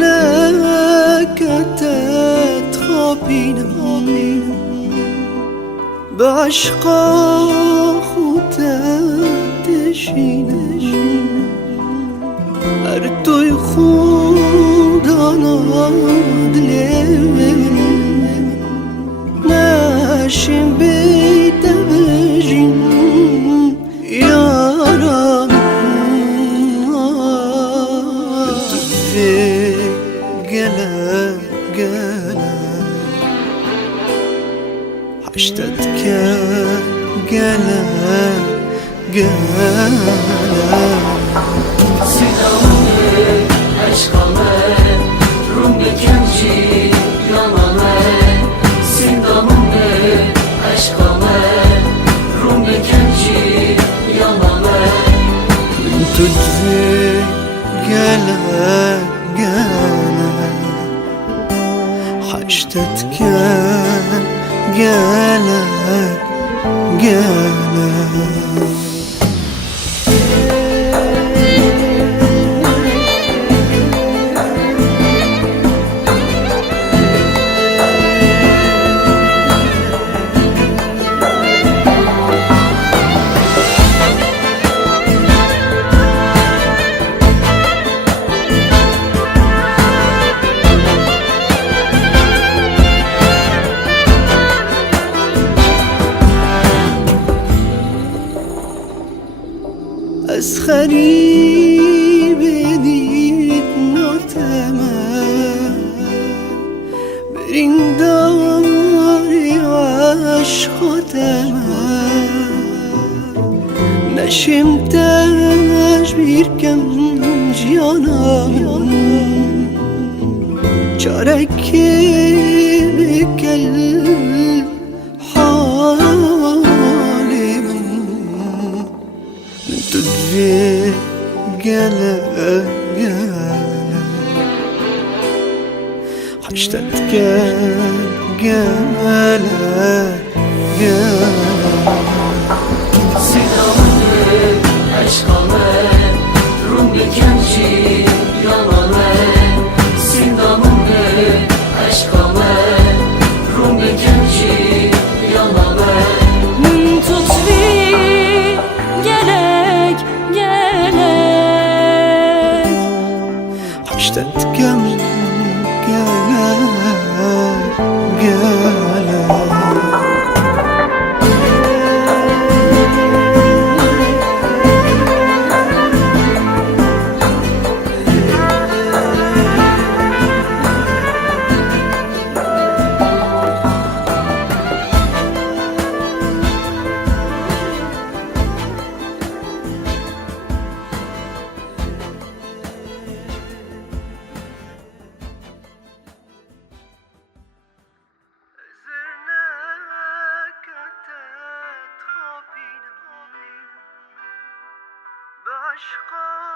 زرناك تتخابينا بعشقا خوتتشينا أرتو يخودانا دلين ناشم بيت بجين يا رب قلا حشتتك قلا Silahımı, aşkımı, Rum kendi yalanı. Silahımı, aşkımı, Rum kendi yalanı. تدفي قلا حشتتك قلا أسخري بديت نتمام برنداري عشق تمام نشمتاش بيركم جانم چارك بكل تدفي قلا حشتتك قلا Silahımı, aşkımı, Rum kendi yalanı. Silahımı, aşkımı, Rum kendi yalanı. Tutvi gelek حشتتك بعشقا